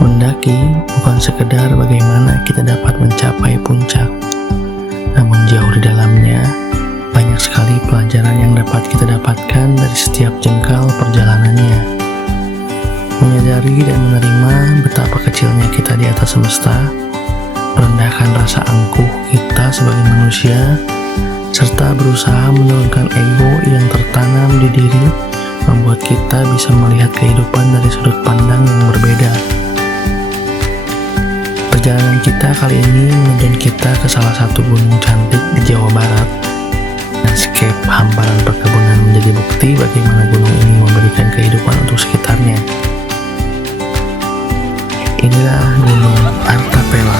Mendaki bukan sekedar bagaimana kita dapat mencapai puncak, namun jauh di dalamnya banyak sekali pelajaran yang dapat kita dapatkan dari setiap jengkal perjalanannya. Menyadari dan menerima betapa kecilnya kita di atas semesta, merendahkan rasa angkuh kita sebagai manusia, serta berusaha menurunkan ego yang tertanam di diri, membuat kita bisa melihat kehidupan dari sudut pandang yang berbeda. Perjalanan kita kali ini menuntun kita ke salah satu gunung cantik di Jawa Barat. Landscape hamparan perkebunan menjadi bukti bagaimana gunung ini memberikan kehidupan untuk sekitarnya. Inilah Gunung Artapela.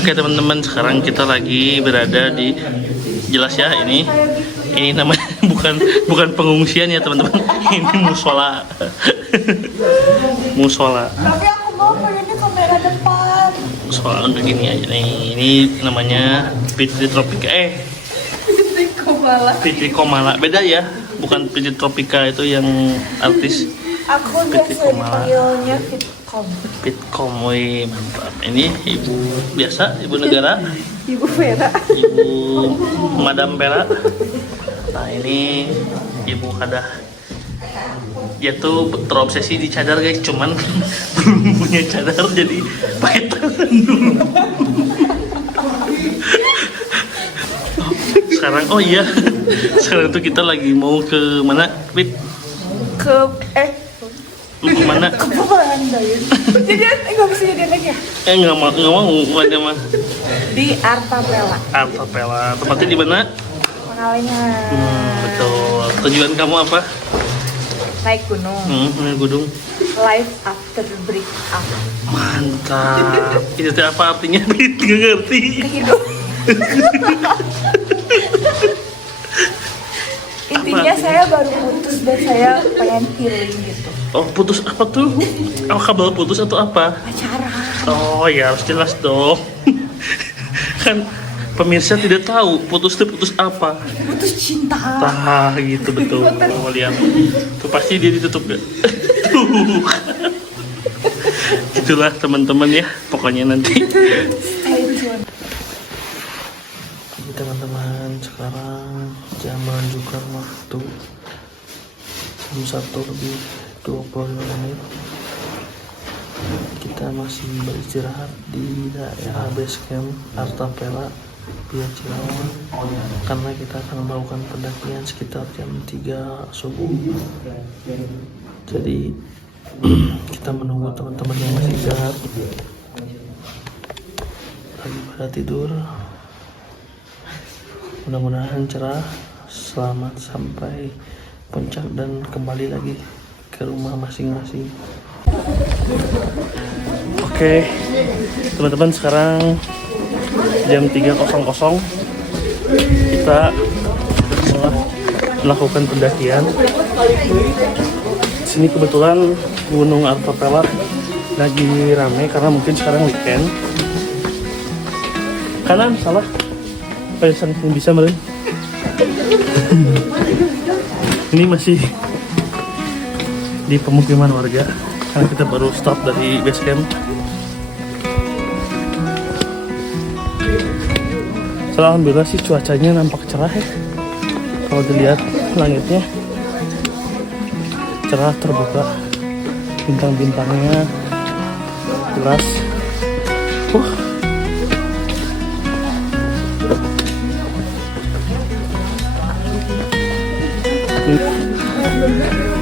Oke teman-teman, sekarang kita lagi berada di, jelas ya, ini namanya bukan pengungsian ya teman-teman, ini musola. Musola. Tapi aku mau pengennya kamera depan. Musola kayak gini aja nih. Ini namanya Fitri Tropika. Fitri Komala. Beda ya, bukan Fitri Tropika itu yang artis. Aku Fitri biasa Komala. dipanggilnya Fitcom. Fitcom, wih mantap. Ini ibu biasa, ibu negara. Ibu Vera. Ibu Madam Vera. Nah ini ibu Kadah. Dia tuh terobsesi di cadar guys, cuman belum punya cadar jadi pakai tangan dulu. Sekarang oh iya, sekarang tuh kita lagi mau ke mana, Fit? Lu kemana? Ke Pemandayan. Jadi nggak bisa jadian lagi ya? Nggak mau ada mah. Di Artapela. Artapela. Tempatnya di mana? Pengalengan. Betul. Tujuan kamu apa? Naik gunung. Naik gunung. Life after break up. Mantap. Itu tuh apa artinya? Nggak ngerti. Hidup. Intinya saya baru putus dan saya pengen healing gitu. Oh, putus apa tuh? Oh, kabel putus atau apa? Pacaran. Oh ya, harus jelas dong. Kan pemirsa tidak tahu putus itu putus apa. Putus cinta. Tah gitu betul. Mau lihat. Tuh pasti dia ditutup ya. Tuh. Itulah teman-teman ya. Pokoknya nanti. Stay tune. Jadi teman-teman, sekarang jam menunjukkan waktu jam 1:25. Kita masih beristirahat di daerah base camp Artapela via Cilawan karena kita akan melakukan pendakian sekitar jam 3 subuh. Jadi kita menunggu teman-teman yang masih istirahat lagi pada tidur. Mudah-mudahan cerah, selamat sampai puncak dan kembali lagi ke rumah masing-masing. Oke, teman-teman, sekarang jam 3.00 kita melakukan pendakian. Sini kebetulan Gunung Artapela lagi ramai karena mungkin sekarang weekend. Kanan salah. Pesan bisa meren. Ini masih di pemukiman warga karena kita baru start dari base camp. Alhamdulillah sih cuacanya nampak cerah ya. Kalau dilihat langitnya cerah, terbuka, bintang-bintangnya jelas.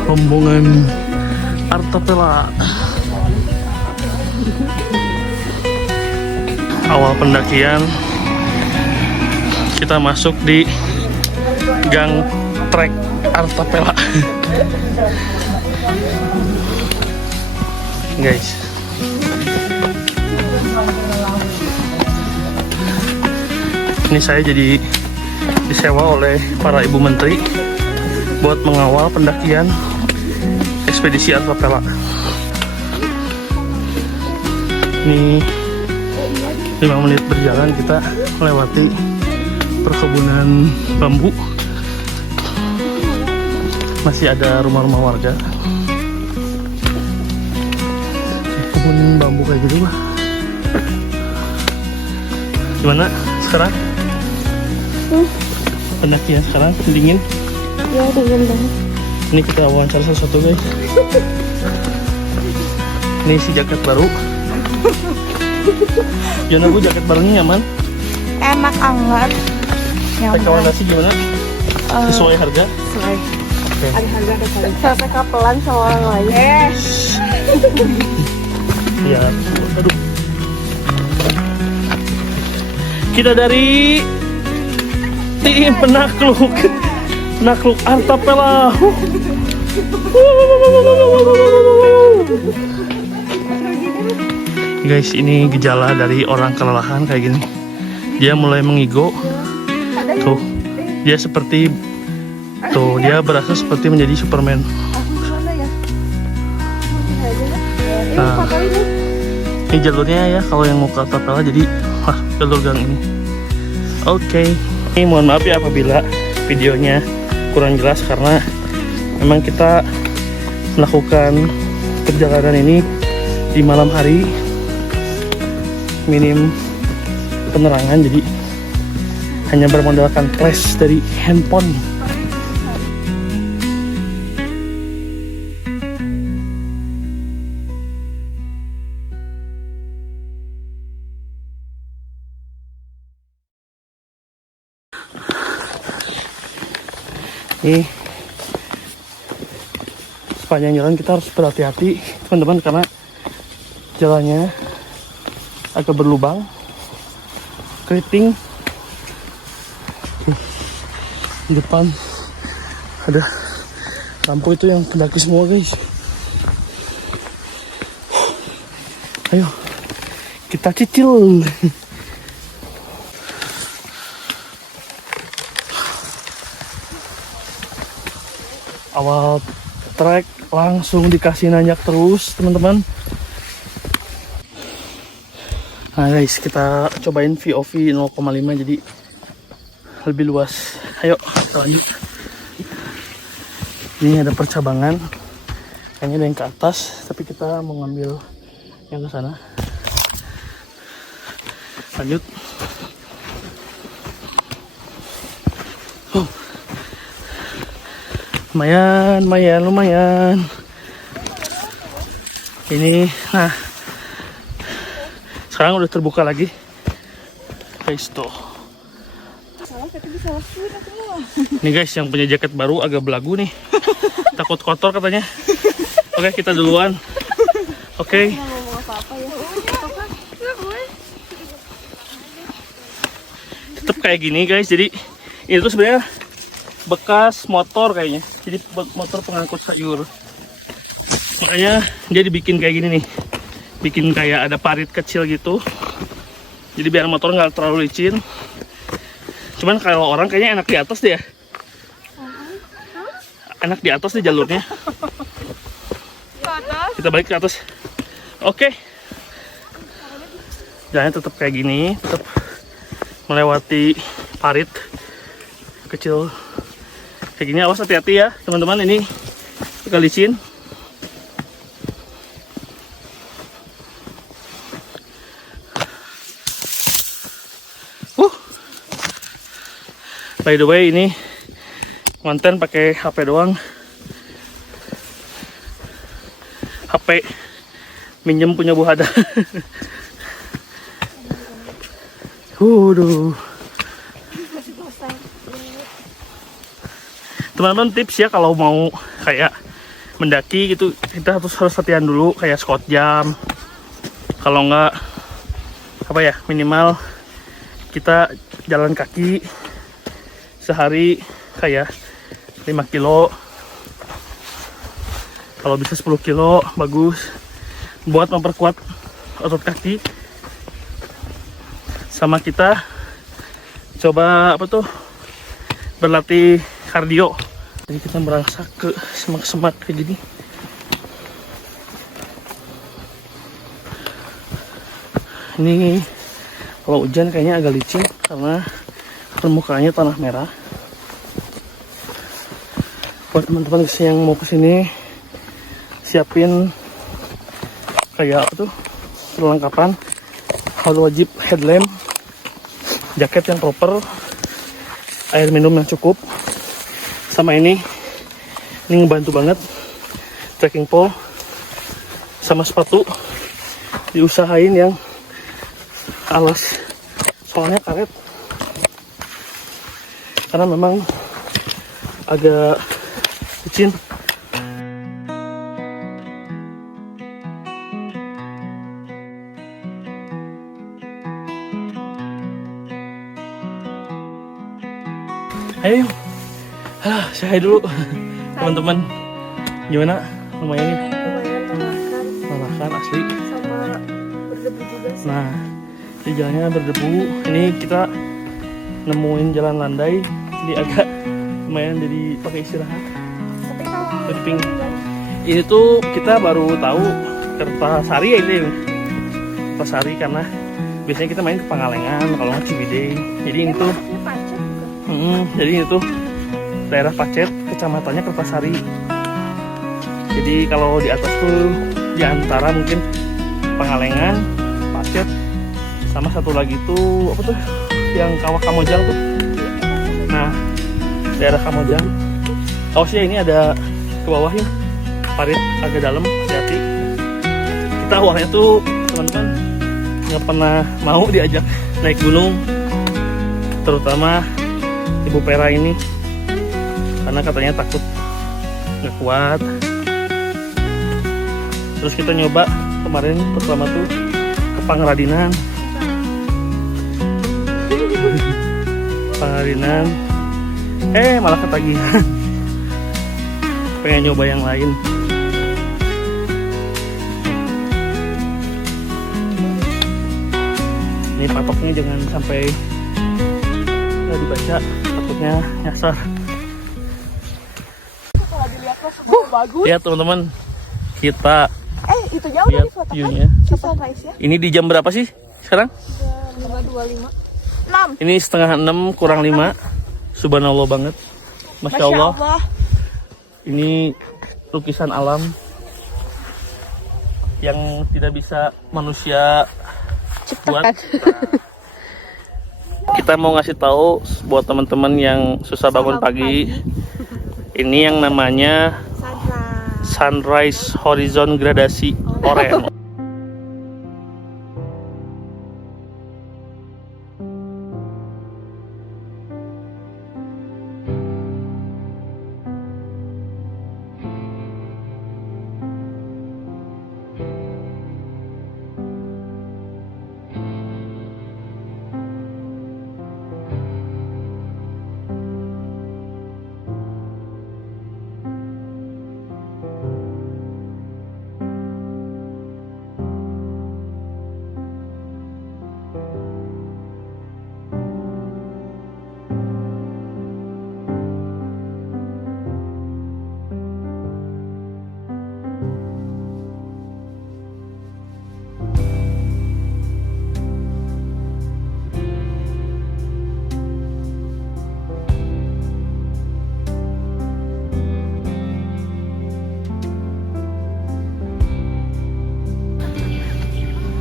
Rombongan Artapela. Awal pendakian kita masuk di gang trek Artapela. Guys, Ini saya jadi disewa oleh para ibu menteri buat mengawal pendakian ekspedisi Artapela. Ini 5 menit berjalan kita melewati perkebunan bambu. Masih ada rumah-rumah warga. Kebun bambu kayak gitu lah. Gimana sekarang? Pendakian sekarang dingin? Ya dingin banget. Ini kita wawancara sesuatu guys. Ini si jaket baru. Gimana Bu, jaket barunya nyaman? Enak banget. Rekomendasi gimana? Sesuai harga? Sesuai. Oke. Ada harga ada kali. Sampai kapelan sama orang lain. Iya. Aduh. Kita dari tim penakluk Artapela. Guys, ini gejala dari orang kelelahan kayak gini. Dia mulai mengigo. Tuh, dia seperti tuh, dia berasa seperti menjadi Superman. Nah, ini jalurnya ya kalau yang mau ke Artapela, jadi jalur gang ini. Oke. Ini mohon maaf ya apabila videonya kurang jelas karena memang kita melakukan perjalanan ini di malam hari, minim penerangan, jadi hanya bermodalkan flash dari handphone. Ini sepanjang jalan kita harus berhati-hati teman-teman karena jalannya agak berlubang, keriting. Di depan ada lampu itu yang pendaki semua guys. Ayo kita cicil. Awal trek langsung dikasih nanjak terus teman-teman. Nah guys, kita cobain VOV 0,5 jadi lebih luas. Ayo kita lanjut. Ini ada percabangan, kayaknya ada yang ke atas, tapi kita mau ngambil yang ke sana. Lanjut. Lumayan. Ini, nah, sekarang udah terbuka lagi, guys tuh. Nih guys, yang punya jaket baru agak belagu nih, takut kotor katanya. Oke, kita duluan. Oke. Tetap kayak gini guys, jadi ini tuh sebenarnya bekas motor kayaknya, jadi motor pengangkut sayur. Makanya dia dibikin kayak gini nih, bikin kayak ada parit kecil gitu, jadi biar motor nggak terlalu licin. Cuman kalau orang kayaknya enak di atas deh ya, enak di atas deh jalurnya. Kita balik ke atas. Oke, jalannya tetap kayak gini, tetap melewati parit kecil kayak gini. Awas, hati-hati ya teman-teman, ini agak licin. By the way, ini konten pakai HP doang. HP minjem punya Bu Hada. Teman-teman, tips ya kalau mau kayak mendaki gitu, kita harus latihan dulu kayak squat jam. Kalau enggak apa ya, minimal kita jalan kaki sehari kayak 5 kilo, kalau bisa 10 kilo bagus, buat memperkuat otot kaki. Sama kita coba apa tuh berlatih kardio. Jadi kita merangsak ke semak-semak kayak gini. Ini kalau hujan kayaknya agak licin karena permukaannya tanah merah. Buat teman-teman yang mau kesini, siapin kayak apa tuh perlengkapan. Harus wajib headlamp, jaket yang proper, air minum yang cukup, sama ini ngebantu banget trekking pole sama sepatu diusahain yang alas, soalnya karet karena memang agak licin. Ayo, saya dulu teman-teman. Gimana? Lumayan nih. Melelahkan asli. Sama berdebu juga sih. Nah, di jalannya berdebu. Ini kita nemuin jalan landai, jadi agak lumayan jadi pakai istirahat. Tapi kalau Camping. Ini tuh kita baru tahu Kertasari ya ini. Kertasari karena biasanya kita main ke Pangalengan, kalau nggak Ciwidey. Jadi ini tuh masuknya Pacet bukan? jadi itu daerah Pacet, kecamatannya Kertasari. Jadi kalau di atas tuh di antara mungkin Pangalengan, Pacet, sama satu lagi tuh apa tuh yang Kawah Kamojang tuh. Nah, daerah Kamojang. Awas ya, ini ada ke bawahnya parit agak dalam, hati-hati. Kita awalnya tuh teman-teman nggak pernah mau diajak naik gunung, terutama Ibu Pera ini, karena katanya takut nggak kuat. Terus kita nyoba kemarin pertama tuh ke Pangradinan. Pangradinan, malah ketagihan. Pengen nyoba yang lain. Ini patoknya jangan sampai nggak dibaca, takutnya nyasar. Kalau dilihat tuh semua bagus. Lihat teman-teman, kita Itu jauh lihat dari foto view-nya. kan? Sunrise ya. Ini di jam berapa sih sekarang? 5.25. 6. Ini 5:30 kurang 5. Subhanallah banget. Masya Allah. Ini lukisan alam yang tidak bisa manusia buat. Kita mau ngasih tahu buat teman-teman yang susah bangun pagi. Ini yang namanya Sunrise Horizon Gradasi Oranye.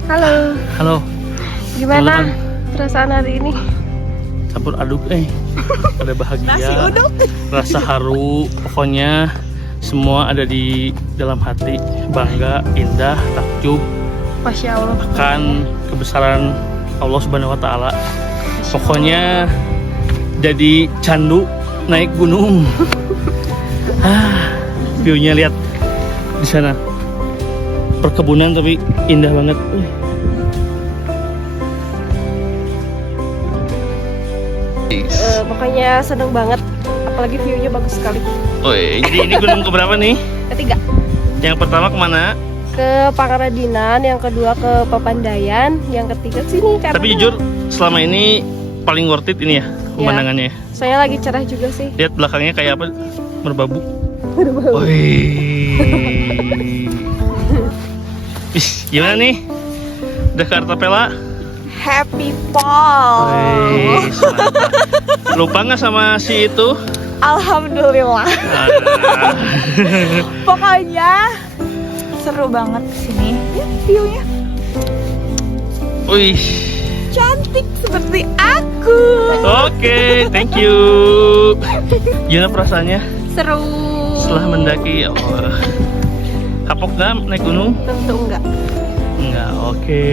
Halo. Halo. Gimana Teman-teman. perasaan hari ini? Campur aduk ada bahagia, Nasi uduk. rasa haru, pokoknya semua ada di dalam hati. Bangga, indah, takjub Masya Allah. akan kebesaran Allah Subhanahu wa Ta'ala. Pokoknya jadi candu naik gunung. View-nya lihat di sana, perkebunan tapi indah banget. Pokoknya seneng banget, apalagi view-nya bagus sekali. Jadi ini gunung keberapa nih? Ketiga Yang pertama kemana? ke Pangradinan, yang kedua ke Papandayan, yang ketiga sini. Tapi jujur selama ini paling worth it ini ya pemandangannya. Saya lagi cerah juga sih. Lihat belakangnya kayak apa? Merbabu. Wih. Ih, gimana nih? Udah ke Artapela? Happy fall. Wih, lupa nggak sama si itu? Alhamdulillah. Ah. Pokoknya seru banget sini. Ya, view-nya Wih. cantik seperti aku. Oke, thank you. Gimana perasaannya Seru. setelah mendaki? Oh, kapok nggak naik gunung? Tentu enggak. Enggak, oke.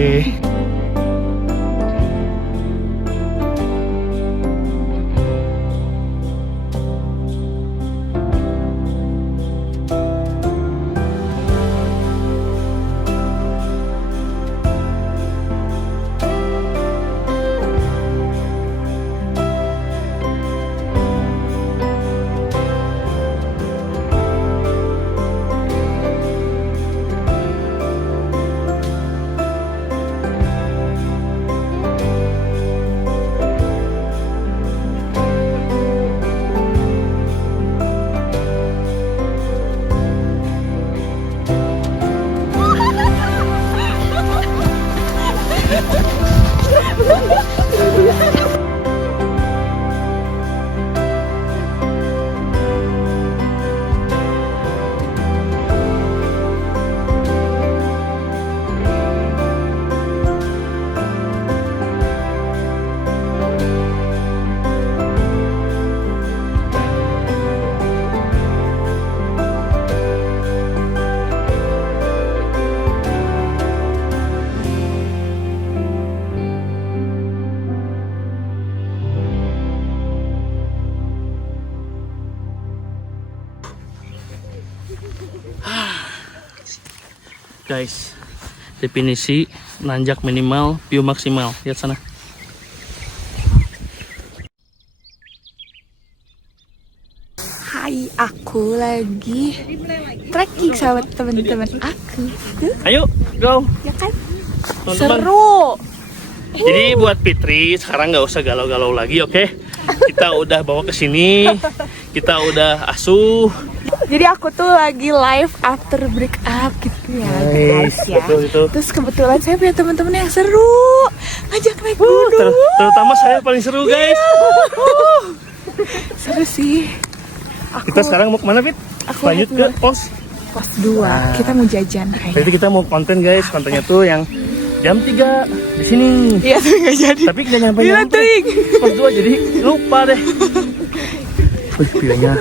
Guys, definisi nanjak minimal, view maksimal. Lihat sana. Hai, aku lagi trekking sama teman-teman aku. Ayo, go. Ya kan? Teman-teman. Seru. Jadi buat Fitri sekarang nggak usah galau-galau lagi, oke? Kita udah bawa ke sini, kita udah asuh. Jadi aku tuh lagi live after break up gitu ya, guys ya. Betul itu. Terus kebetulan saya punya teman-teman yang seru, ngajak naik gunung. Terutama saya paling seru, guys. Seru sih. Kita sekarang mau kemana, Fit? Aku Lanjut ke pos. pos 2. Kita mau jajan kayaknya. Jadi kita mau konten, guys. Kontennya tuh yang jam 3 di sini. Iya, tapi nggak jadi. Tapi nggak nyampe. Pos 2 jadi lupa deh. Wih, viewnya,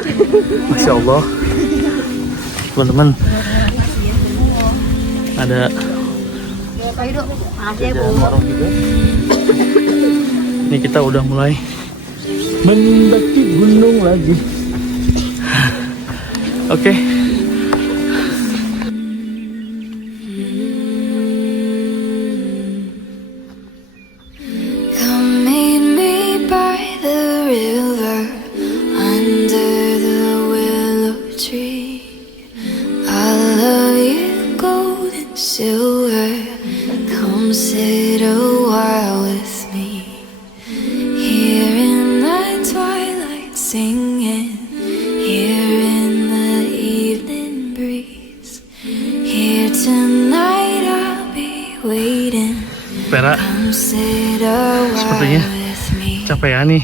masya Allah. Teman-teman, ada jajan warung juga. Ini kita udah mulai mendaki gunung lagi. Oke. Come meet me by the river under the willow tree. I love you gold and silver. Come sit a while with me. Here in the twilight singing. Here in the evening breeze. Here tonight I'll be waiting. Vera, Come sit a while sepertinya with me. capean nih.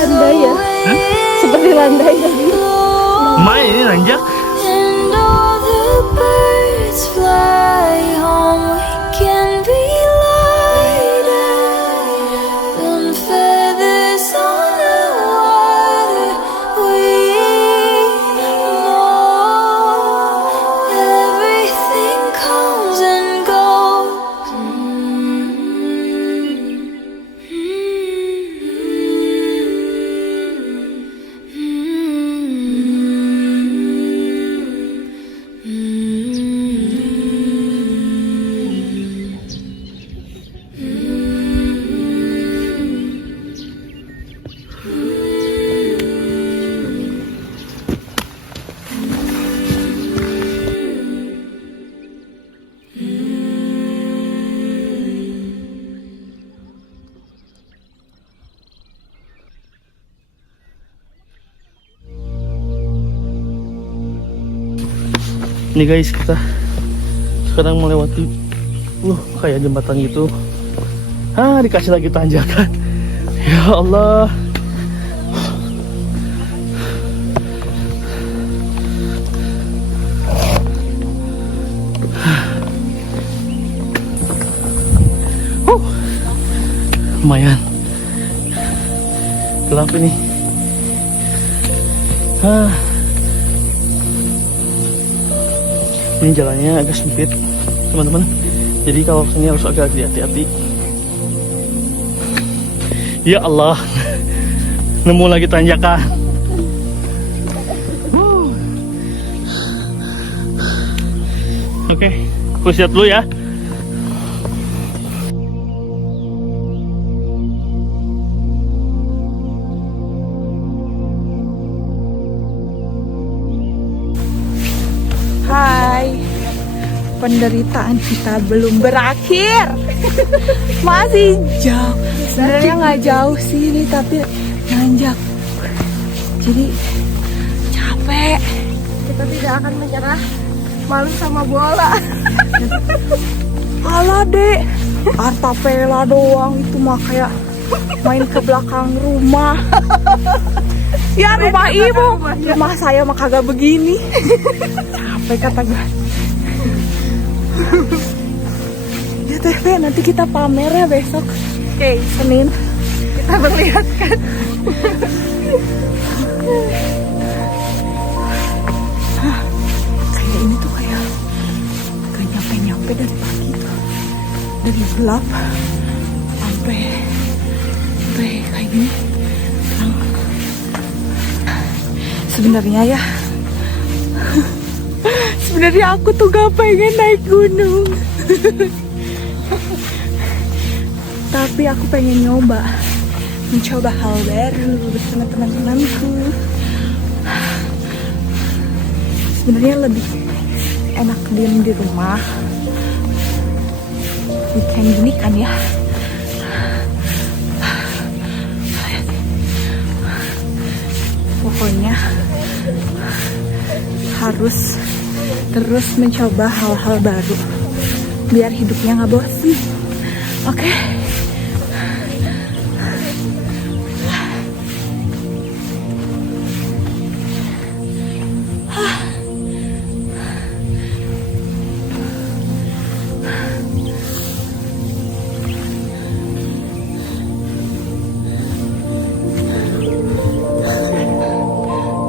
Landai ya? Seperti landai tadi. Main ini nanjak. And all the birds fly home. We can be lighter than feathers on the water. We know everything comes and goes. Ini guys, kita sekarang melewati kayak jembatan gitu. Dikasih lagi tanjakan. Ya Allah. Lumayan gelap ini. Ini jalannya agak sempit teman-teman, jadi kalau kesini harus agak hati-hati. Ya Allah, nemu lagi tanjakan. Oke, aku siap dulu ya. Hai, penderitaan kita belum berakhir. Masih jauh. Sebenarnya nggak jauh sih ini, tapi nanjak. Jadi capek. Kita tidak akan menyerah. Malu sama bola. Alah dek, Artapela doang itu mah kayak main ke belakang rumah. Ya rumah ibu, rumah saya mah kagak begini. Capek kata gue. Ya teh, nanti kita pamer ya besok. Oke, Senin kita perlihatkan. Kayak ini tuh kayak gak nyampe dari pagi tuh, dari gelap sampai kayak gini. Sebenarnya aku tuh gak pengen naik gunung. Tapi aku pengen mencoba hal baru bersama teman-temanku. Sebenarnya lebih enak diam di rumah. Weekend gini kan ya. Pokoknya harus terus mencoba hal-hal baru biar hidupnya nggak bosan. Oke.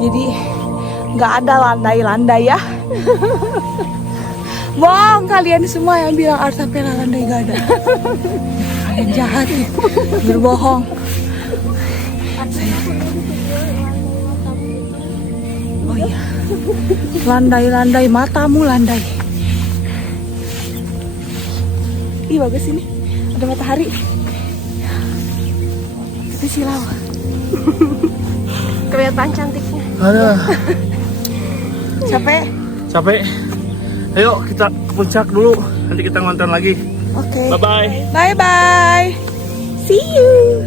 Jadi nggak ada landai-landai ya. Bohong kalian semua yang bilang Artapela landai gak ada. Kalian jahat nih, berbohong. Oh iya, landai-landai, matamu landai. Ih bagus ini, ada matahari. Itu silau. Kelihatan cantiknya. Aduh. Capek? Ayo kita ke puncak dulu, nanti kita ngonten lagi. Oke. Bye-bye. Bye-bye. See you.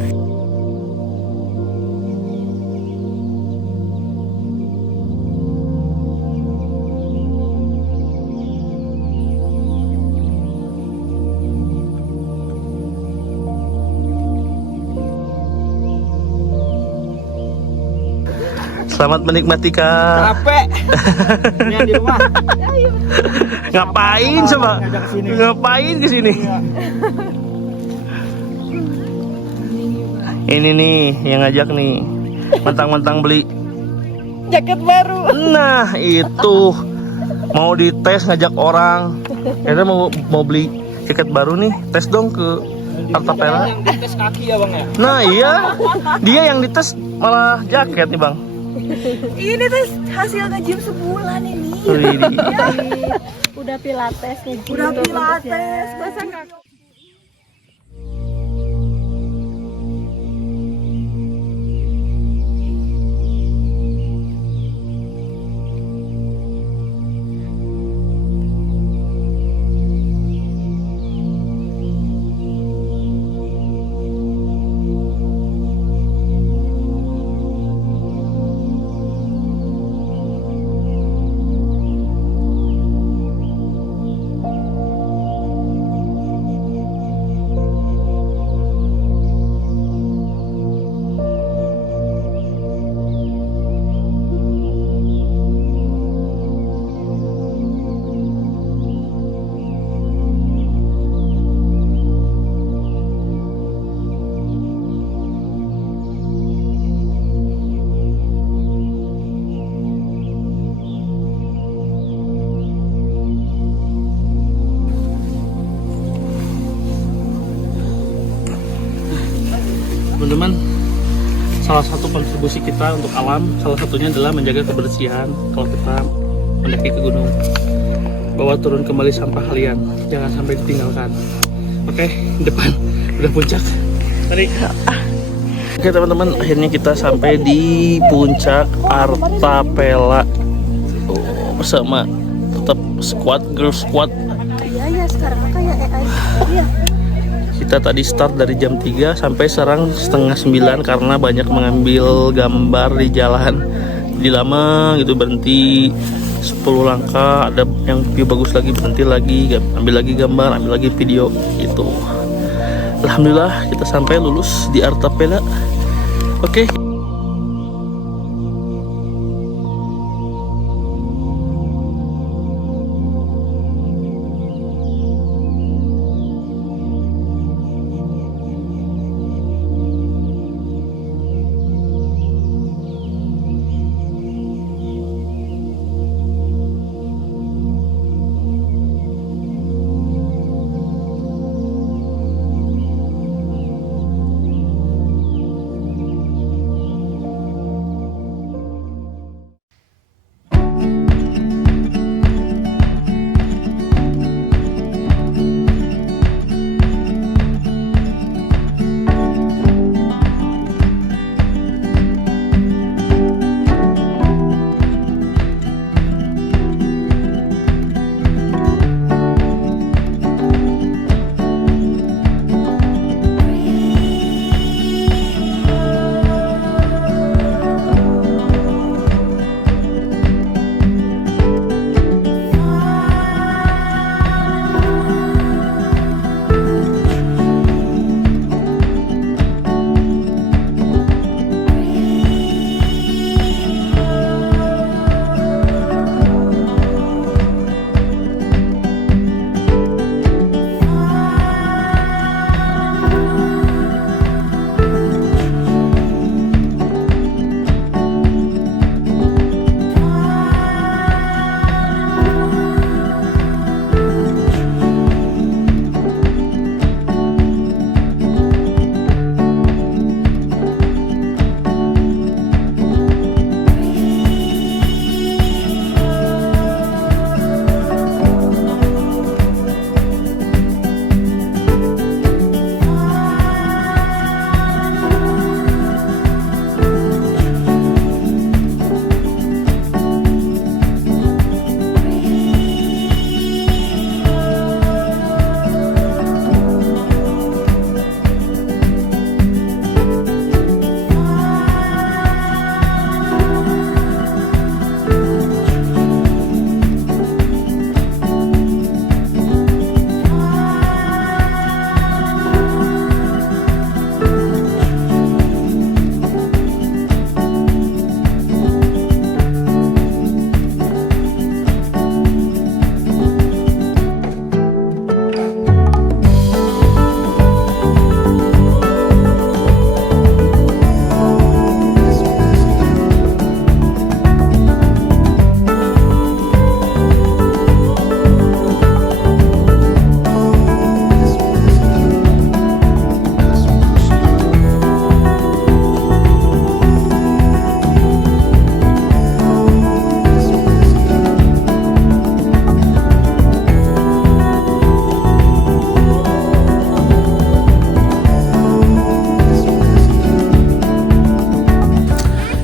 Selamat menikmati Kak. Capek. Ini di rumah. Ngapain coba? Ngapain kesini? Ini nih yang ngajak nih. Mentang-mentang beli Jaket baru. Nah itu mau dites ngajak orang. Kita mau beli jaket baru nih. Tes dong ke Artapela. Yang dites kaki ya bang ya? Nah iya, dia yang dites malah jaket nih bang. Ini tuh hasil nge-gym sebulan ini. Widih. Udah pilates nge-gym. Udah pilates. Masa nggak? teman-teman, salah satu kontribusi kita untuk alam, salah satunya adalah menjaga kebersihan. Kalau kita mendaki ke gunung, bawa turun kembali sampah kalian, jangan sampai ditinggalkan. Oke, depan udah puncak. Mari. Oke teman-teman, akhirnya kita sampai di puncak Artapela bersama tetap squad, girl squad. Iya sekarang kayak AI. Iya. Kita tadi start dari jam 3 sampai sekarang setengah 9 karena banyak mengambil gambar di jalan. Jadi lama gitu, berhenti 10 langkah, ada yang view bagus lagi berhenti lagi, ambil lagi gambar, ambil lagi video gitu. Alhamdulillah kita sampai lulus di Artapela. Oke.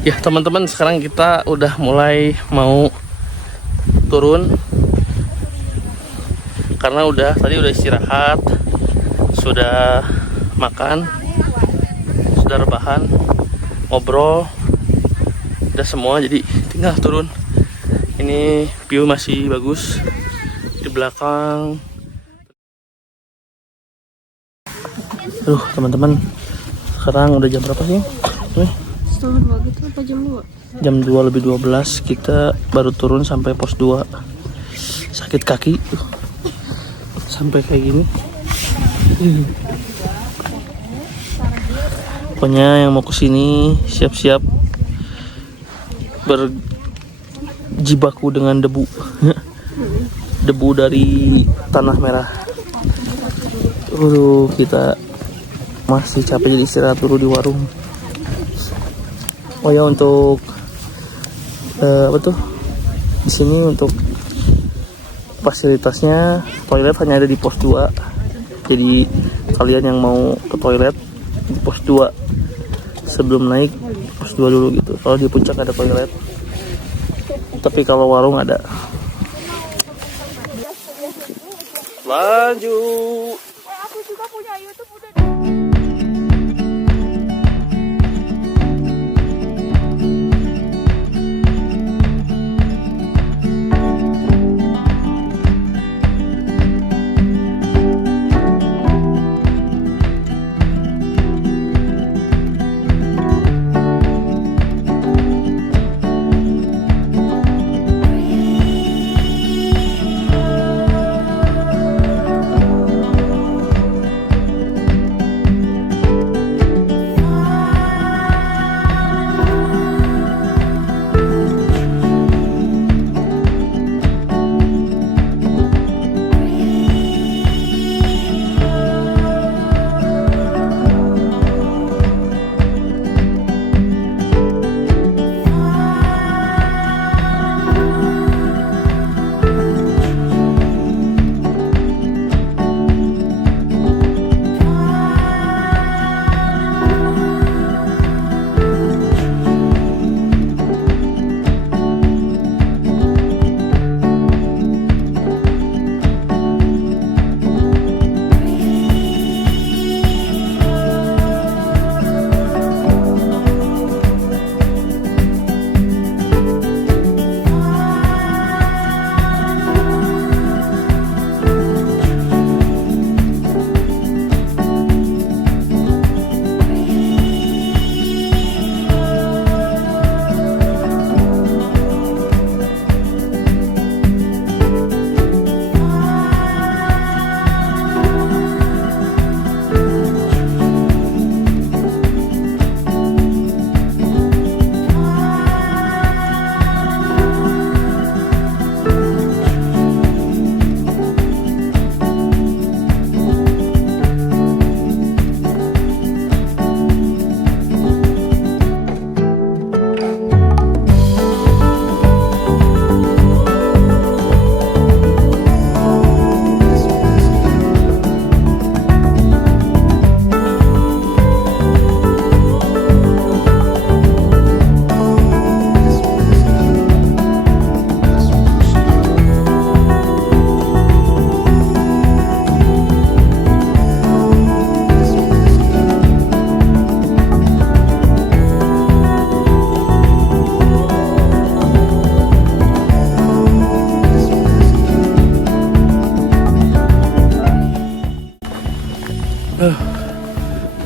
Ya teman-teman, sekarang kita udah mulai mau turun karena tadi udah istirahat, sudah makan, sudah rebahan, ngobrol, udah semua, jadi tinggal turun. Ini view masih bagus di belakang. Aduh teman-teman, sekarang udah jam berapa sih? Setengah 2 gitu apa jam 2? Jam 2 lebih 12 kita baru turun sampai pos 2. Sakit kaki sampai kayak gini. Pokoknya yang mau kesini siap-siap berjibaku dengan debu. Debu dari tanah merah. Kita Masih capek jadi istirahat dulu di warung. Oh ya, untuk apa tuh? Di sini untuk fasilitasnya toilet hanya ada di pos 2. Jadi kalian yang mau ke toilet di pos 2 sebelum naik pos 2 dulu gitu. Kalau di puncak ada toilet. Tapi kalau warung ada. Lanjut. Aku juga punya YouTube udah.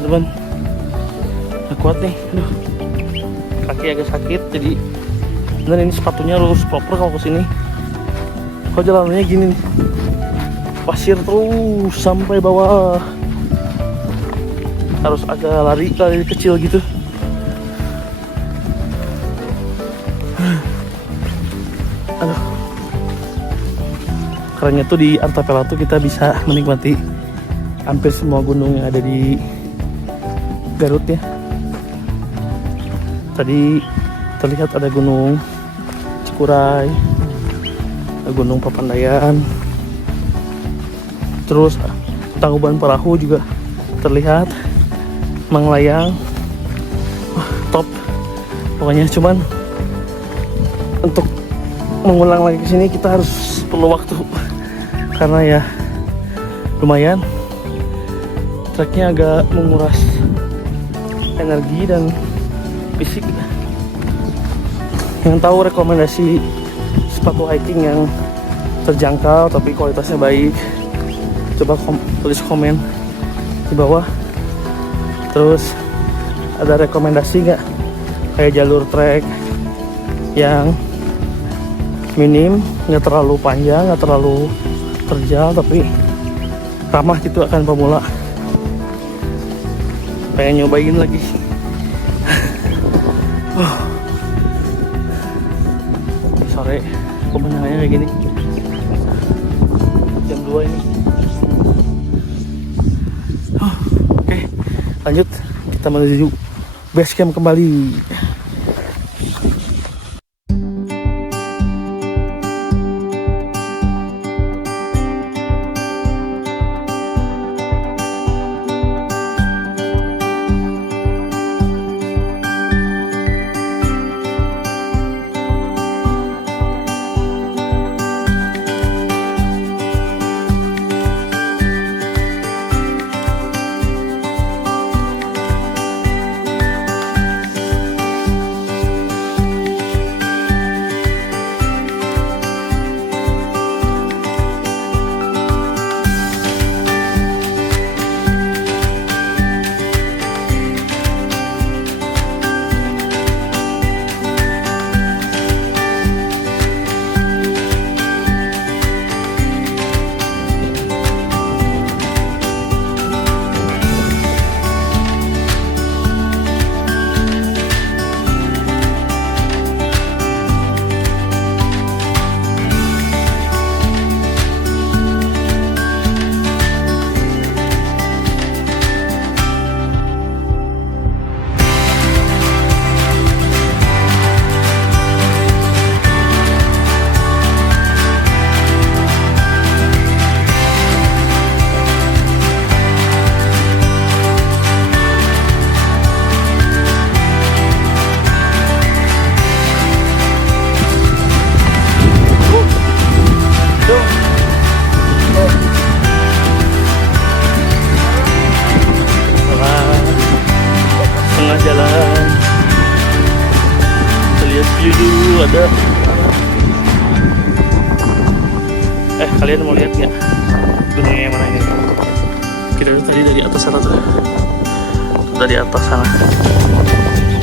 Teman, nggak kuat nih, aduh, kaki agak sakit, jadi bener ini sepatunya harus proper kalau kesini. Kok jalanannya gini nih, pasir terus sampai bawah, harus agak lari kecil gitu. Aduh, kerennya tuh di Artapela tuh kita bisa menikmati hampir semua gunung yang ada di Garut ya. Tadi terlihat ada gunung Cikuray, ada gunung Papandayan, terus Tangkuban Perahu juga terlihat, Manglayang. Wah, top pokoknya. Cuman untuk mengulang lagi ke sini kita harus perlu waktu karena ya lumayan treknya agak menguras energi dan fisik. Yang tahu rekomendasi sepatu hiking yang terjangkau tapi kualitasnya baik, coba tulis komen di bawah. Terus ada rekomendasi nggak kayak jalur trek yang minim, nggak terlalu panjang, nggak terlalu terjal, tapi ramah gitu akan pemula. Pengen nyobain lagi. Sore pemandangannya kayak gini, jam 2 ini. Oke, Lanjut, kita menuju base camp kembali. Jalan, kita lihat view dulu ada. Kalian mau lihat nggak gunungnya yang mana ini? Kita lihat tadi dari atas sana tuh, dari atas sana.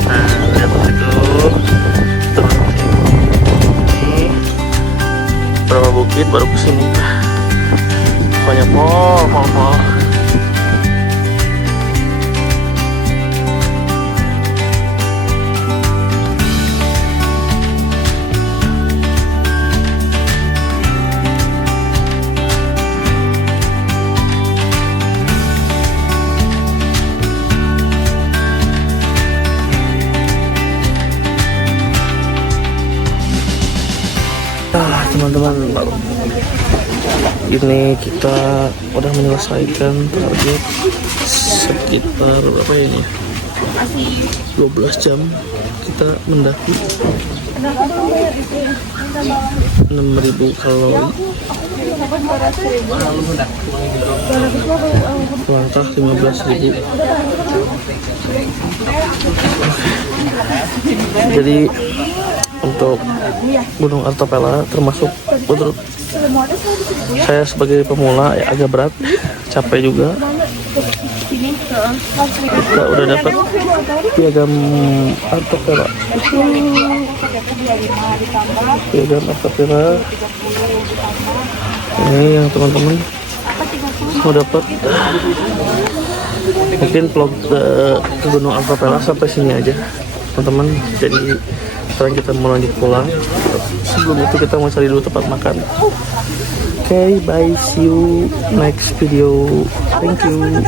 Nah, lihat itu terus ini berapa bukit baru kesini. Pokoknya pol. Teman-teman, ini kita udah menyelesaikan target sekitar berapa ya ini? 12 jam kita mendaki 6.000 kalori. Langkah 15.000. Jadi untuk Gunung Artapela termasuk menurut saya sebagai pemula ya agak berat, capek juga. Kita udah dapat piagam Artapela. Piagam Artapela. Ini yang teman-teman mau dapat. Mungkin vlog ke Gunung Artapela sampai sini aja, teman-teman. Jadi sekarang kita mau lanjut pulang. Sebelum itu kita mau cari dulu tempat makan. Oke, bye, see you next video. Thank you.